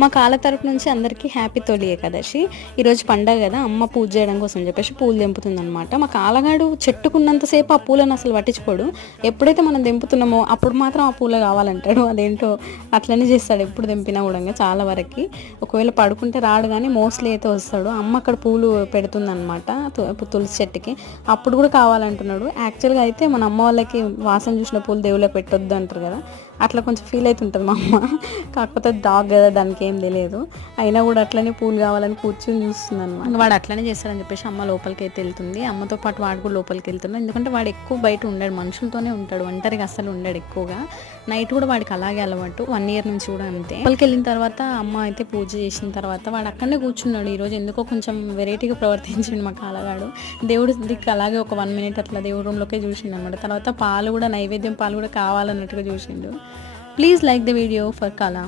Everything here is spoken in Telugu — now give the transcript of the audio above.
మా కాళ్ళ తరపు నుంచి అందరికీ హ్యాపీ తొలి ఏకాదశి. ఈరోజు పండగ కదా, అమ్మ పూజ చేయడం కోసం చెప్పేసి పూలు తెంపుతుందనమాట. మా కాలగాడు చెట్టుకున్నంతసేపు ఆ పూలను అసలు పట్టించుకోడు. ఎప్పుడైతే మనం తెంపుతున్నామో అప్పుడు మాత్రం ఆ పూలు కావాలంటాడు. అదేంటో అట్లనే చేస్తాడు ఎప్పుడు తెంపినా కూడా చాలా వరకు. ఒకవేళ పడుకుంటే రాడు కానీ మోస్ట్లీ అయితే వస్తాడు. అమ్మ అక్కడ పూలు పెడుతుందనమాట తులసి చెట్టుకి. అప్పుడు కూడా కావాలంటున్నాడు. యాక్చువల్గా అయితే మన అమ్మ వాళ్ళకి వాసన చూసిన పూలు దేవుళ్ళకి పెట్టొద్దు అంటారు కదా, అట్లా కొంచెం ఫీల్ అవుతుంటుంది మా అమ్మ. కాకపోతే డాగ్ కదా, దానికి ఏం తెలియదు. అయినా కూడా అట్లనే పూలు కావాలని కూర్చొని చూస్తుంది అనమాట. వాడు అట్లనే చేస్తాడని చెప్పేసి అమ్మ లోపలికి అయితే వెళ్తుంది. అమ్మతో పాటు వాడు కూడా లోపలికి వెళ్తున్నాడు. ఎందుకంటే వాడు ఎక్కువ బయట ఉండడు, మనుషులతోనే ఉంటాడు, ఒంటరిగా అస్సలు ఉండడు ఎక్కువగా. నైట్ కూడా వాడికి అలాగే అలవాటు, 1 year నుంచి కూడా అంతే. లోపలికి వెళ్ళిన తర్వాత అమ్మ అయితే పూజ చేసిన తర్వాత వాడు అక్కడనే కూర్చున్నాడు. ఈరోజు ఎందుకో కొంచెం వెరైటీగా ప్రవర్తించిండు మా కాలగాడు. దేవుడి దిక్కు అలాగే ఒక 1 minute అట్లా దేవుడి రూమ్లోకే చూసిండు అనమాట. తర్వాత పాలు కూడా, నైవేద్యం పాలు కూడా కావాలన్నట్టుగా చూసిండు. Please like the video for కళ.